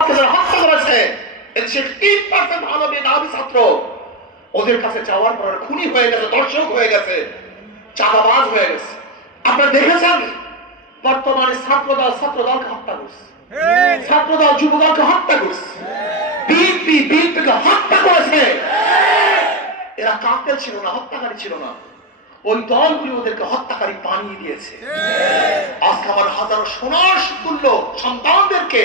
হত্যা করেছে, এদেশে 3% ভালো মেধাবী ছাত্র ওদের কাছে যাওয়ার পর খুনি হয়ে গেছে, দর্শক হয়ে গেছে, চাঁদাবাজ হয়ে গেছে। আপনারা দেখেছেন বর্তমানে ছাত্রদলকে হত্যা করছে, ছাত্রদল যুবদলকে হত্যা করছে, বিএনপিকে হত্যা করেছে। এরা কাফের ছিল না, হত্যাকারী ছিল না, ওই দলগুলি ওদেরকে হত্যাকারী বানিয়ে দিয়েছে। আজকে আমার হাজারো সোনার তুল্য সন্তানদেরকে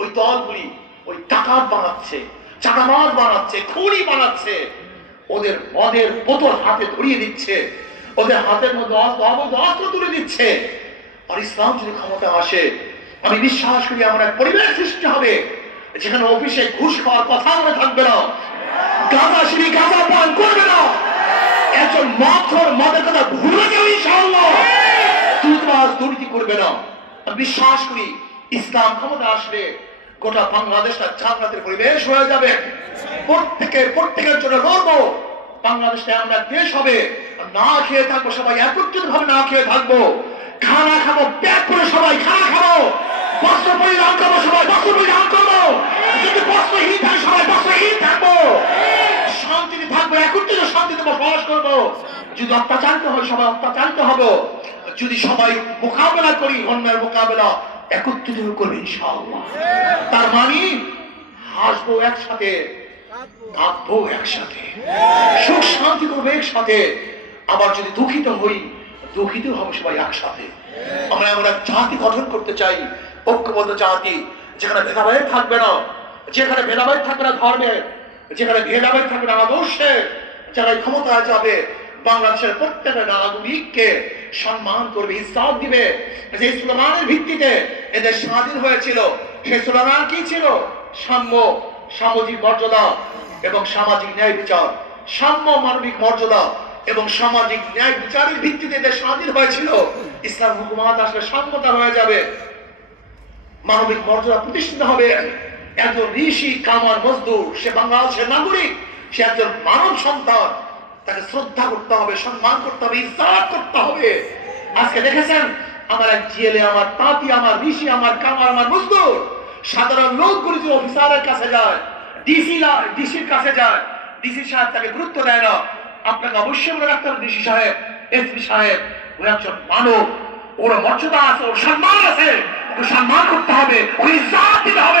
ওই দলগুলি ওই ডাকাত বানাচ্ছে, চাঁদাবাজ বানাচ্ছে, খুনি বানাচ্ছে, ওদের মদের বোতল হাতে ধরিয়ে দিচ্ছে, ওদের হাতের মধ্যে অবৈধ অস্ত্র তুলে দিচ্ছে। আর ইসলাম যদি ক্ষমতা আসে, আমি বিশ্বাস করি এমন এক পরিবেশ সৃষ্টি হবে যেখানে অফিসে ঘুষ খাওয়ার কথা মনে থাকবে না, গাঁজাশিনী গাঁজা পান করবে না, একজন মাত্র মদের কথা ভুলে যাবে ইনশাআল্লাহ, দুর্নীতি করবে না। আমি বিশ্বাস করি ইসলাম ক্ষমতা আসলে গোটা বাংলাদেশটা জান্নাতের পরিবেশ হয়ে যাবে। প্রত্যেকের জন্য লড়বো। বাংলাদেশটা এমন এক দেশ হবে, না খেয়ে থাকবো সবাই একত্রিত ভাবে, না খেয়ে থাকবো, খানা খাবো পেট করে, সবাই খানা খাবো, বস্ত্র পরিধান করবো, সবাই বস্ত্র পরিধান করবো, যদি বস্ত্রহীন থাকে সবাই বস্ত্রহীন থাকবো, শান্তিতে থাকবো, একত্রিত শান্তিতে বসবাস করবো। যদি অত্যাচারিত হয় সবাই অত্যাচারিত হবো, যদি সবাই মোকাবেলা করি, অন্যের মোকাবেলা একত্রিত করবে ইনশাআল্লাহ। তার মানে হাসবো একসাথে, কাঁদবো একসাথে, সুখ শান্তি করবো একসাথে। আবার যদি দুঃখিত হই, দুঃখিত হবো সবাই একসাথে। আমরা এমন এক জাতি গঠন করতে চাই, ঐক্যবদ্ধ জাতি, যেখানে ভেদাভেদ থাকবে না, যেখানে ভেদাভেদ থাকবে না ধর্মের, যেখানে ভেদাভেদ থাকবে না আদর্শের। যারা ক্ষমতায় যাবে বাংলাদেশের প্রত্যেকটা নাগরিককে সম্মান করবে, ইজ্জত দিবে। যে স্লোগানের ভিত্তিতে এদের স্বাধীন হয়েছিল, সেই স্লোগান কি ছিল? সাম্য, সামাজিক মর্যাদা এবং সামাজিক ন্যায় বিচার। সাম্য, মানবিক মর্যাদা এবং সামাজিক ন্যায় বিচারের ভিত্তিতে এদের স্বাধীন হয়েছিল। ইসলাম হুকুমাত আসলে সাম্যতা হয়ে যাবে, মানবিক মর্যাদা প্রতিষ্ঠিত হবে। একজন ঋষি, কামার, মজদুর, সে বাংলাদেশের নাগরিক, সে একজন মানব সন্তান, তাকে শ্রদ্ধা করতে হবে, সম্মান করতে হবে, ইজ্জত করতে হবে। আজকে দেখেছেন আমার এক জেলে, আমার তাঁতি, আমার ঋষি, আমার কামার, আমার মজদুর, সাধারণ লোকগুলি যে অফিসারের কাছে যায়, ডিসির কাছে যায়, ডিসি সাহেব তাকে গুরুত্ব দেয় না। আপনাকে অবশ্যই মনে রাখতে হবে, ডিসি সাহেব, এসপি সাহেব, ওই একজন মানব, ওর মর্যাদা আছে, ওর সম্মান আছে, ওকে সম্মান করতে হবে, ওকে ইজ্জত দিতে হবে।